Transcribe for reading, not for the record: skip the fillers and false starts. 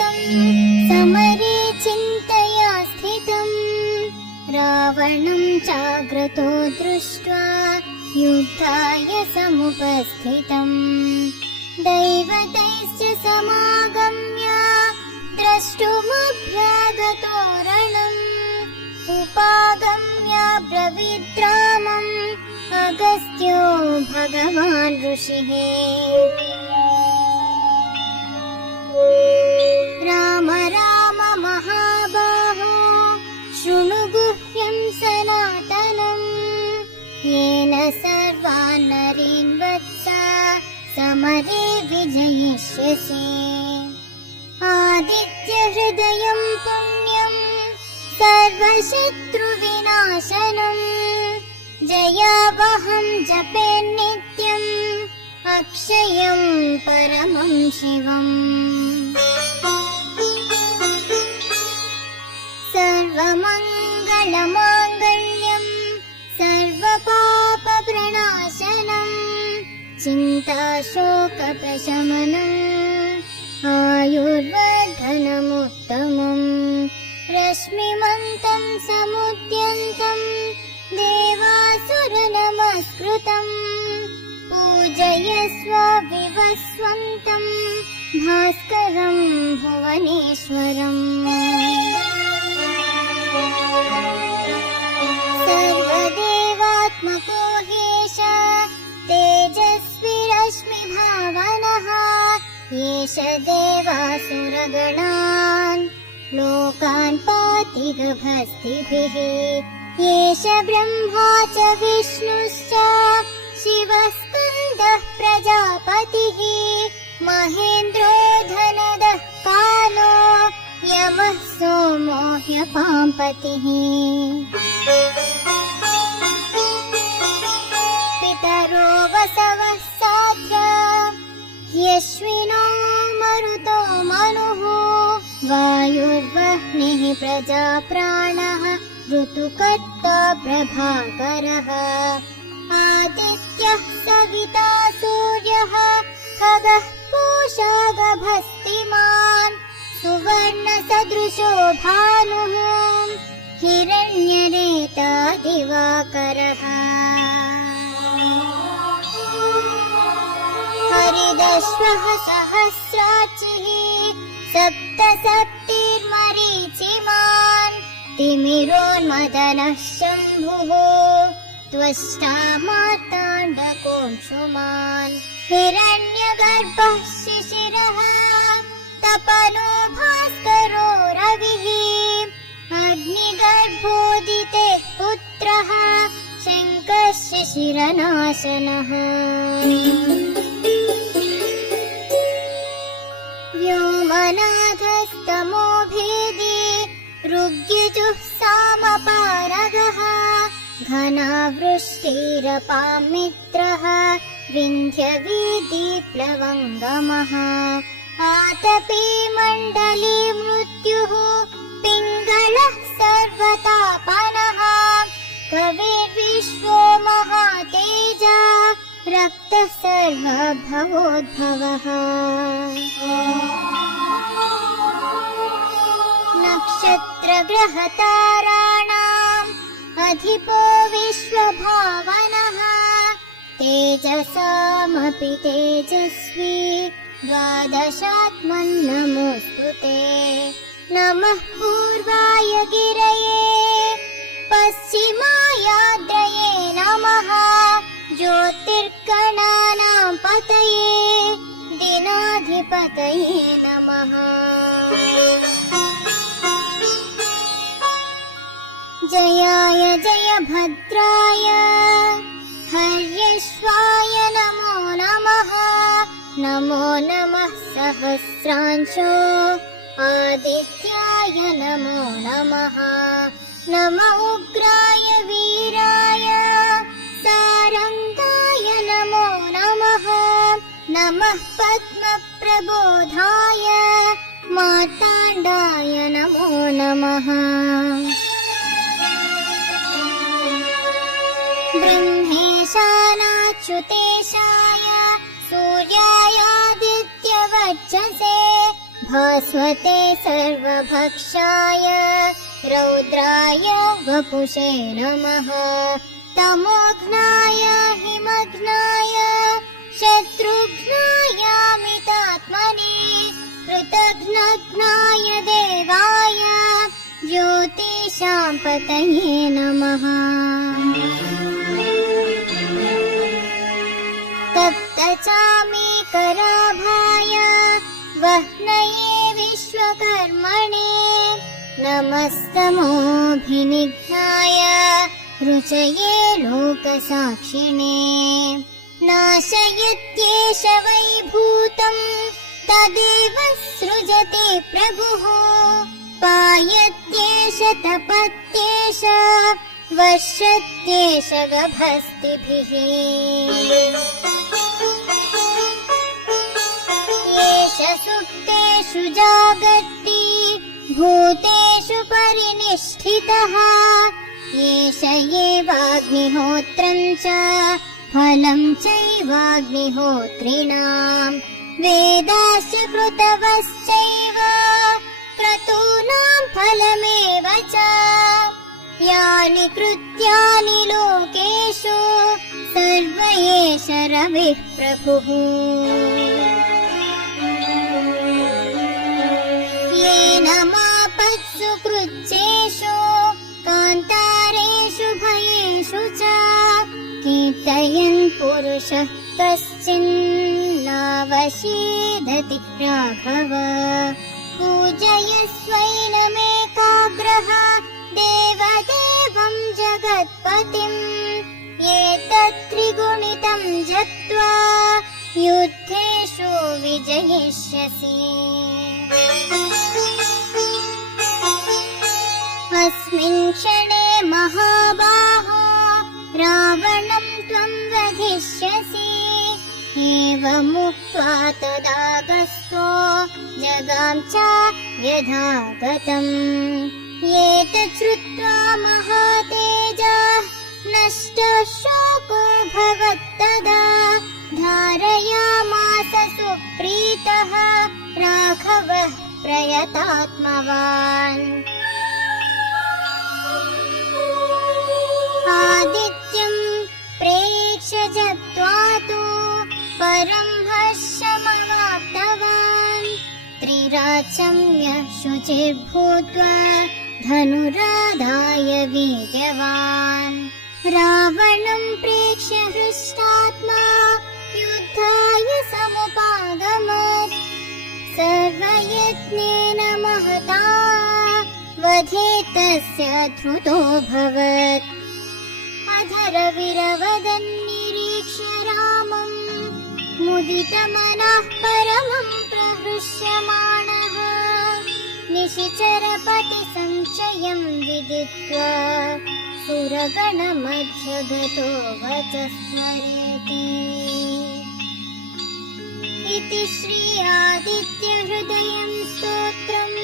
तं समरे चिन्तया स्थितम् रावणं चाग्रतो दृष्ट्वा युद्धाय समुपस्थितम् दैवतैश्च समागम्य द्रष्टुमभ्यागतो रणम् उपागम्य ब्रवीद्रामम् अगस्त्यो भगवान् ऋषिः राम राम महाबाहो शृणु गुह्यं सनातनम् येन सर्वान् नरीन् वत्स समरे विजयिष्यसि आदित्यहृदयं पुण्यं सर्वशत्रुविनाशनम् जयावहं जपेन्नित्यम् अक्षयं परमं शिवम् सर्वमङ्गलमाङ्गल्यं सर्वपापप्रणाशनम् चिन्ताशोकप्रशमनम् आयुर्वर्धनमुत्तमम् रश्मिमन्तं समुद्यन्तं देवासुरनमस्कृतम् पूजयस्व विवस्वन्तं भास्करं भुवनेश्वरम् सर्वदेवात्मको ह्येष तेजस्वी रश्मिभावनः येष देवासुरगणान् लोकान् पाति गभस्तिभिः येष ब्रह्मा च विष्णुश्च शिवस्कन्दः प्रजापतिः महेन्द्रो धनदः कालो यमः सोमो ह्यपाम्पतिः पितरो वसवः साध्य ह्यश्विनो मरुतो मनुः वायुर्वह्निः प्रजाप्राणः ऋतुकर्ता प्रभाकरः आदित्यः सविता सूर्यः खगः पूषा गभस्तिमान् सुवर्णसदृशो भानुः हिरण्यरेता दिवाकरः हरिदश्वः सहस्राचिः सप्तसप्तिर्मरीचिमान् तिमिरोन्मदनः शम्भुः त्वष्टा मार्ताण्डकोऽंशुमान् हिरण्यगर्भः शिशिरः तपनो भास्करो रविः अग्निगर्भोदिते पुत्रः शङ्कः शिशिरनाशनः व्योमनाथस्तमोभेदी ऋग्यजुः सामपारगः घनावृष्टिरपां मित्रः विन्ध्यवीदिप्लवङ्गमः आतपे मण्डले मृत्युः पिङ्गलः सर्वतापनः कविर्विश्वो महातेजा रक्तः सर्वभवोद्भवः नक्षत्रग्रहताराणाम् अधिपो विश्वभावनः तेजसामपि तेजस्वी द्वादशात्मन्नमोऽस्तु ते नमः पूर्वाय गिरये पश्चिमायाद्रये नमः ज्योतिर्गणानां पतये दिनाधिपतये नमः जयाय जयभद्राय हर्यश्वाय नमो नमः नमो नमः सहस्रांशो आदित्याय नमो नमः नम उग्राय वीराय सारङ्गाय नमो नमः नमः पद्मप्रबोधाय मार्ताण्डाय नमो नमः ब्रह्मेशानाच्युतेशाय सूर्यायादित्यवर्चसे भास्वते सर्वभक्षाय रौद्राय वपुषे नमः तमोघ्नाय हिमघ्नाय शत्रुघ्नायामितात्मने कृतघ्नघ्नाय देवाय ज्योतिषां पतये नमः तप्तचामीकराभाय वह्नये विश्वकर्मणे नमस्तमोऽभिनिघ्नाय रुचये लोकसाक्षिणे नाशयत्येष वैभूतम् तदेव सृजते प्रभुः पायत्येष तपत्येष वर्षत्येष गभस्तिभिः एष सुप्तेषु जागर्ति भूतेषु परिनिष्ठितः एष एवाग्निहोत्रं च फलं चैवाग्निहोत्रिणां वेदाश्च कृतवश्चैव क्रतूनां फलमेव च यानि कृत्यानि लोकेषु सर्व एष रविः प्रभुः येन मापत्सु कृच्छ्रेषु कान्तारेषु भयेषु च कीर्तयन् पुरुषः कश्चिन्नावशीदति राघव पूजयस्वैनमेकाग्रः देवदेवं जगत्पतिम् एतत् त्रिगुणितं जप्त्वा युद्धेषु विजयिष्यसि अस्मिन् क्षणे महाबाहो रावणं त्वं वधिष्यसि एवमुक्त्वा तदागस्तो जगां च यथागतम् एतत् श्रुत्वा महातेजः नष्टः शोको भवत्तदा धारयामास सुप्रीतः राघवः प्रयतात्मवान् आदित्यं प्रेक्ष्य जप्त्वा तु परं हर्षमवाप्तवान् त्रिराचम्य शुचिर्भूत्वा धनुराधाय वीर्यवान् रावणं प्रेक्ष्य हृष्टात्मा युद्धाय समुपागमत् सर्वयत्नेन महता वधे तस्य धृतोऽभवत् अधरविरवदन्निरीक्ष्य रामं मुदितमनः परमं प्रहृष्यमाणः निशिचरपतिसंशयं विदित्वा सुरगणमध्यगतो वचस्वरेति इति श्री आदित्यहृदयं स्तोत्रम्